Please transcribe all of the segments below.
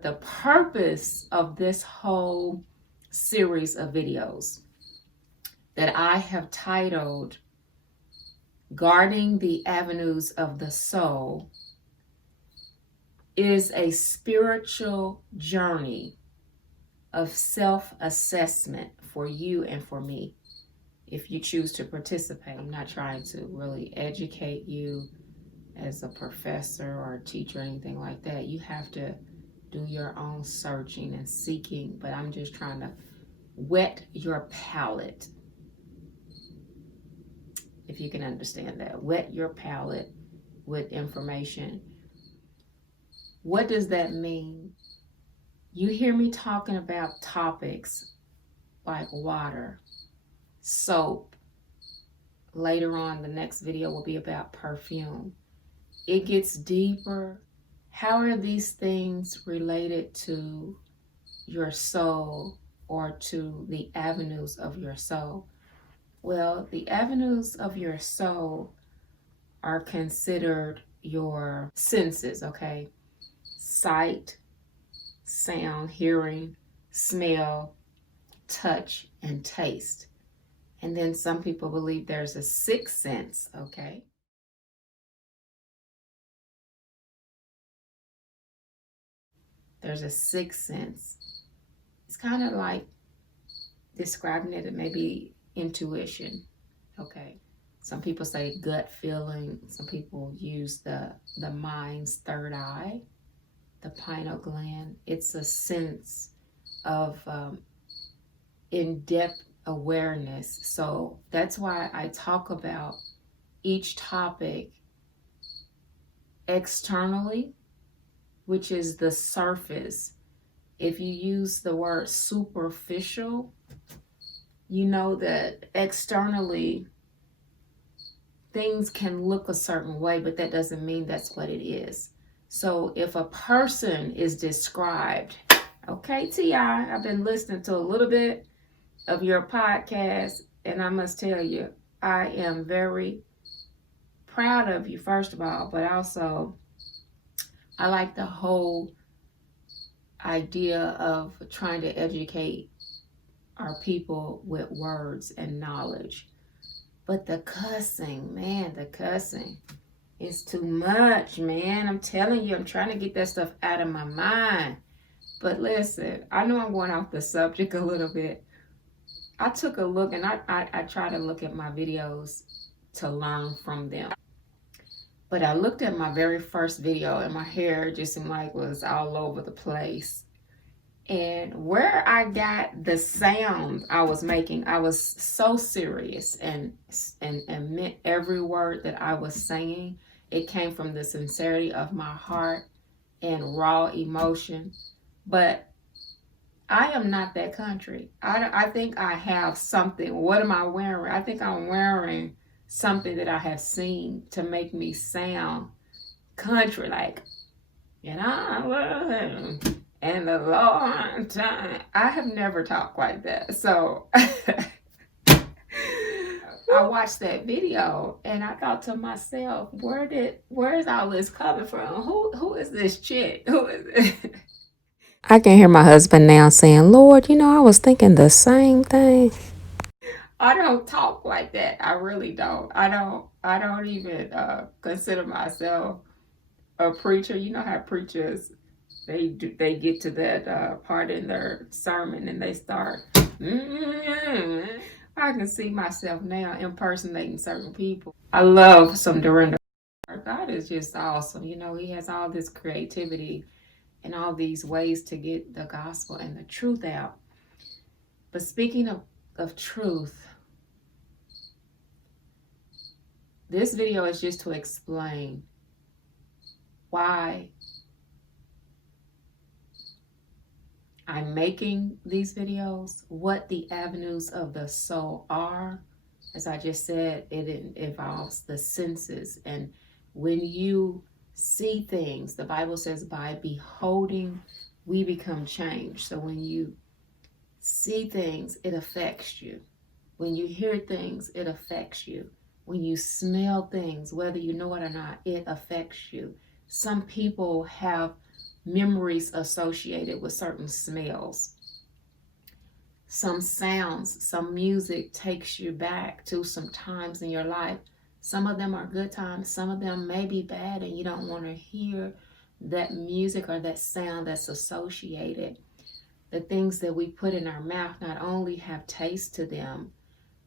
The purpose of this whole series of videos that I have titled Guarding the Avenues of the Soul is a spiritual journey of self-assessment for you and for me. If you choose to participate, I'm not trying to really educate you as a professor or a teacher or anything like that. You have to do your own searching and seeking, but I'm just trying to whet your palate, if you can understand that. Whet your palate with information. What does that mean? You hear me talking about topics like water, soap. Later on, the next video will be about perfume. It gets deeper. How are these things related to your soul or to the avenues of your soul? Well, the avenues of your soul are considered your senses, okay? Sight, sound, hearing, smell, touch, and taste. And then some people believe there's a sixth sense, okay? There's a sixth sense. It's kind of like describing it as maybe intuition, okay? Some people say gut feeling. Some people use the mind's third eye, the pineal gland. It's a sense of in-depth awareness. So that's why I talk about each topic externally, which is the surface. If you use the word superficial, you know that externally things can look a certain way, but that doesn't mean that's what it is. So if a person is described, okay, T.I., I've been listening to a little bit of your podcast, and I must tell you, I am very proud of you, first of all, but also I like the whole idea of trying to educate our people with words and knowledge. But the cussing, man, the cussing is too much, man. I'm telling you, I'm trying to get that stuff out of my mind. But listen, I know I'm going off the subject a little bit. I took a look, and I try to look at my videos to learn from them. But I looked at my very first video, and my hair just seemed like was all over the place. And where I got the sound I was making, I was so serious and meant every word that I was saying. It came from the sincerity of my heart and raw emotion. But I am not that country. I think I have something. What am I wearing? I think I'm wearing something that I have seen to make me sound country, like, and I love him. And the long time. I have never talked like that. So I watched that video and I thought to myself, where is all this coming from? Who is this chick? Who is it? I can hear my husband now saying, Lord, I was thinking the same thing. I don't talk like that. I really don't. I don't even consider myself a preacher. You know how preachers, they get to that part in their sermon and they start. I can see myself now impersonating certain people. I love some Dorinda. God is just awesome. He has all this creativity and all these ways to get the gospel and the truth out. But speaking of truth, this video is just to explain why I'm making these videos, what the avenues of the soul are. As I just said, it involves the senses. And when you see things, the Bible says by beholding, we become changed. So when you see things, it affects you. When you hear things, it affects you. When you smell things, whether you know it or not, it affects you. Some people have memories associated with certain smells. Some sounds, some music takes you back to some times in your life. Some of them are good times, some of them may be bad, and you don't want to hear that music or that sound that's associated. The things that we put in our mouth not only have taste to them,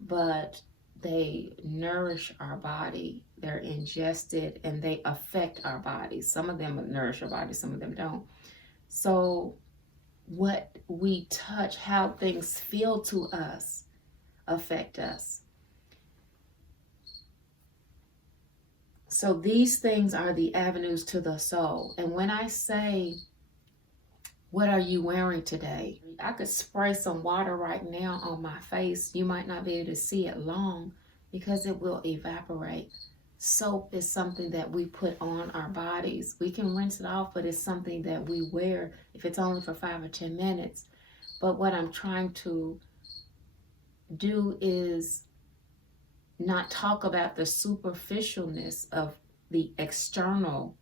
but they nourish our body. They're ingested and they affect our bodies. Some of them nourish our body, some of them don't. So what we touch, how things feel to us, affect us. So these things are the avenues to the soul. And when I say, what are you wearing today? I could spray some water right now on my face. You might not be able to see it long because it will evaporate. Soap is something that we put on our bodies. We can rinse it off, but it's something that we wear if it's only for 5 or 10 minutes. But what I'm trying to do is not talk about the superficialness of the external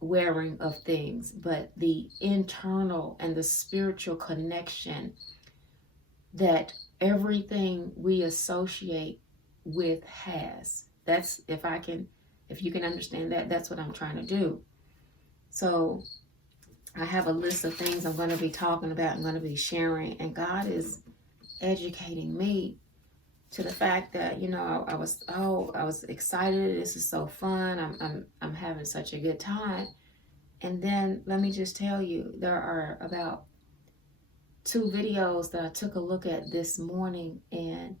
wearing of things, but the internal and the spiritual connection that everything we associate with has. That's, if you can understand that, that's what I'm trying to do. So I have a list of things I'm going to be talking about, I'm going to be sharing, and God is educating me to the fact that, I was excited. This is so fun. I'm having such a good time. And then let me just tell you, there are about 2 videos that I took a look at this morning, and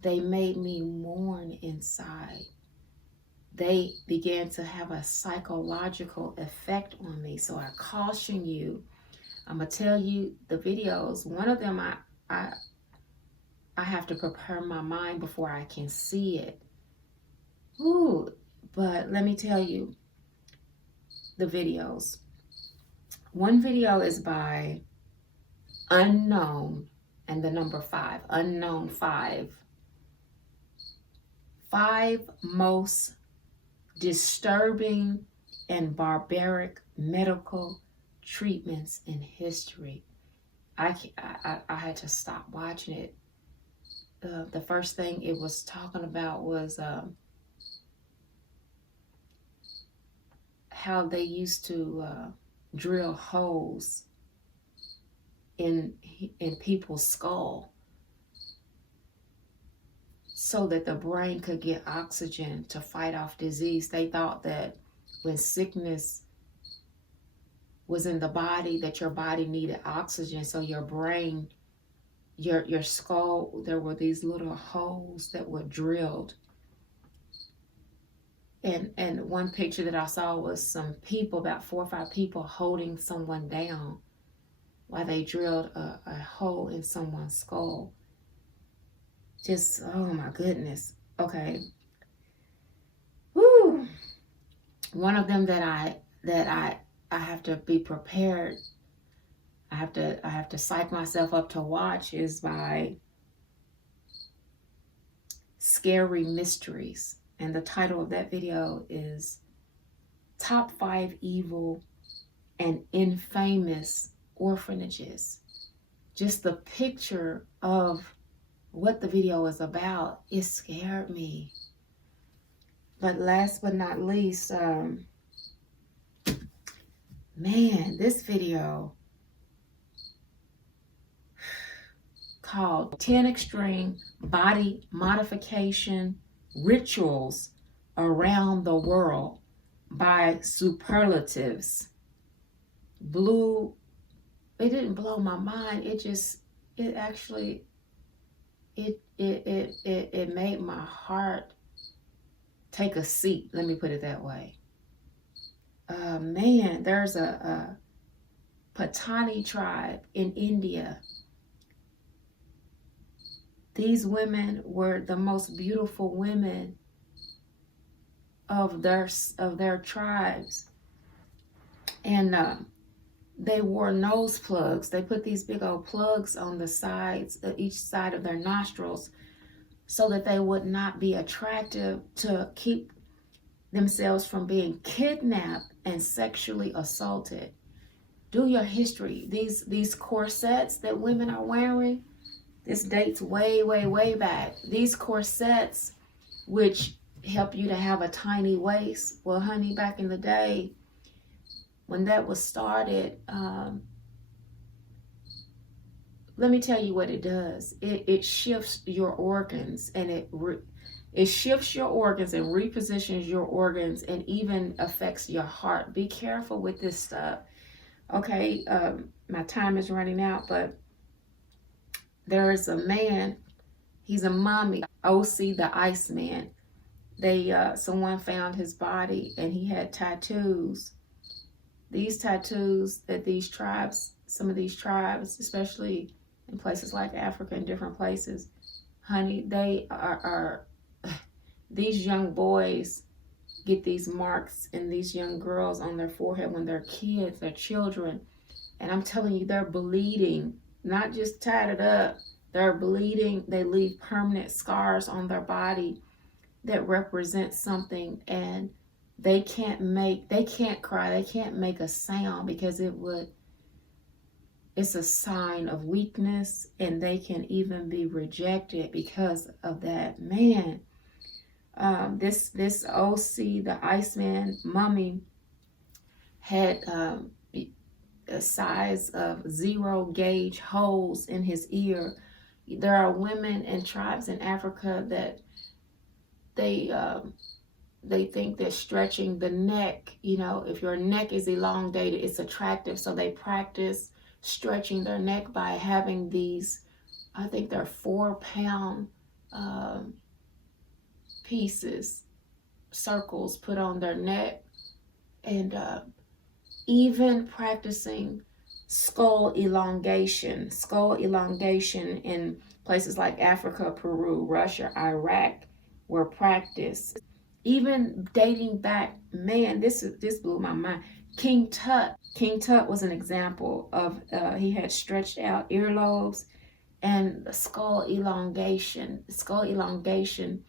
they made me mourn inside. They began to have a psychological effect on me. So I caution you. I'm going to tell you the videos. One of them, I have to prepare my mind before I can see it. Ooh, but let me tell you the videos. One video is by Unknown and the number 5. Unknown 5. 5 most disturbing and barbaric medical treatments in history. I had to stop watching it. The first thing it was talking about was how they used to drill holes in people's skull so that the brain could get oxygen to fight off disease. They thought that when sickness was in the body, that your body needed oxygen, so your brain, your skull, there were these little holes that were drilled. And one picture that I saw was some people, about 4 or 5 people, holding someone down while they drilled a hole in someone's skull. Just, oh my goodness. Okay. Woo. One of them that I have to be prepared. I have to psych myself up to watch is by Scary Mysteries. And the title of that video is Top 5 Evil and Infamous Orphanages. Just the picture of what the video is about, it scared me. But last but not least, man, this video called 10 Extreme Body Modification Rituals Around the World by Superlatives. It didn't blow my mind. It made my heart take a seat. Let me put it that way. Man, there's a Patani tribe in India. These women were the most beautiful women of their tribes, and they wore nose plugs. They put these big old plugs on the sides, each side of their nostrils, so that they would not be attractive, to keep themselves from being kidnapped and sexually assaulted. Do your history. These corsets that women are wearing, this dates way, way, way back. These corsets, which help you to have a tiny waist. Well, honey, back in the day, when that was started, let me tell you what it does. It shifts your organs, and it shifts your organs and repositions your organs, and even affects your heart. Be careful with this stuff. Okay, my time is running out, but there is a man. He's a mummy, OC the Iceman. Someone found his body, and he had tattoos. These tattoos that these tribes, some of these tribes, especially in places like Africa and different places, honey, they are these young boys get these marks, and these young girls on their forehead when they're kids, they're children. And I'm telling you, they're bleeding, not just tatted up. They're bleeding. They leave permanent scars on their body that represent something, and they can't cry, they can't make a sound, because it's a sign of weakness, and they can even be rejected because of that. Man, this OC, the Iceman mummy, had a size of 0 gauge holes in his ear. There are women and tribes in Africa that they think that stretching the neck, if your neck is elongated, it's attractive. So they practice stretching their neck by having these, I think they're 4-pound pieces, circles put on their neck, and even practicing skull elongation in places like Africa, Peru, Russia, Iraq were practiced. Even dating back, man, this blew my mind. King Tut was an example of, he had stretched out earlobes and skull elongation. Skull elongation,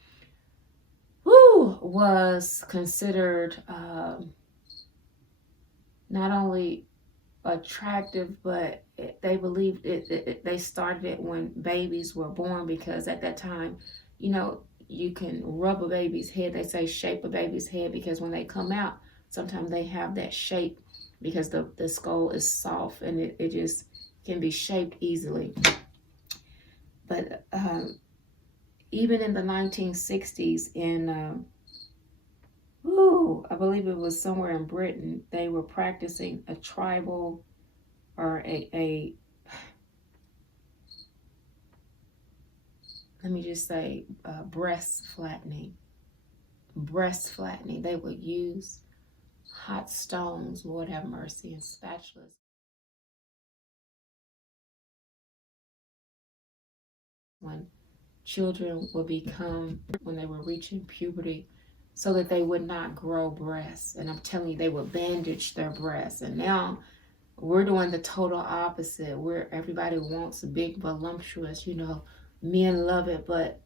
was considered not only attractive, but they believed they started it when babies were born, because at that time, you can rub a baby's head. They say shape a baby's head, because when they come out, sometimes they have that shape, because the skull is soft, and it just can be shaped easily. But even in the 1960s, I believe it was somewhere in Britain, they were practicing a tribal, or let me just say, breast flattening. They would use hot stones, Lord have mercy, and spatulas. When children would become, when they were reaching puberty, so that they would not grow breasts. And I'm telling you, they would bandage their breasts. And now we're doing the total opposite, where everybody wants big, voluptuous, men love it, but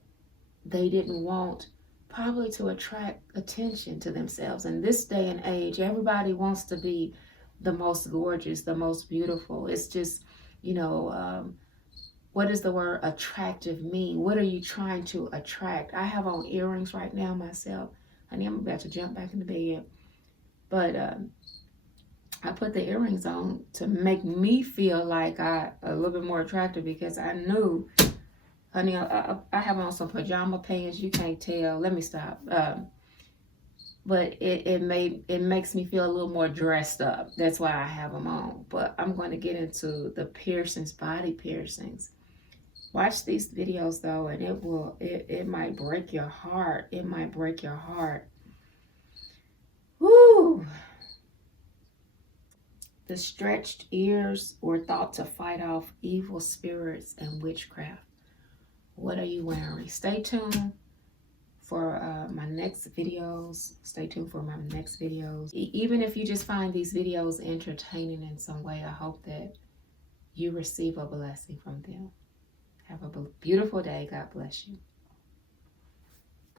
they didn't want probably to attract attention to themselves. In this day and age, everybody wants to be the most gorgeous, the most beautiful. It's just, what does the word attractive mean? What are you trying to attract? I have on earrings right now myself. Honey, I'm about to jump back in the bed. But I put the earrings on to make me feel like a little bit more attractive, because I knew, honey, I have on some pajama pants. You can't tell. Let me stop. But it makes me feel a little more dressed up. That's why I have them on. But I'm going to get into the piercings, body piercings. Watch these videos though, and it might break your heart. It might break your heart. Woo! The stretched ears were thought to fight off evil spirits and witchcraft. What are you wearing? Stay tuned for my next videos. Stay tuned for my next videos. Even if you just find these videos entertaining in some way, I hope that you receive a blessing from them. Have a beautiful day. God bless you.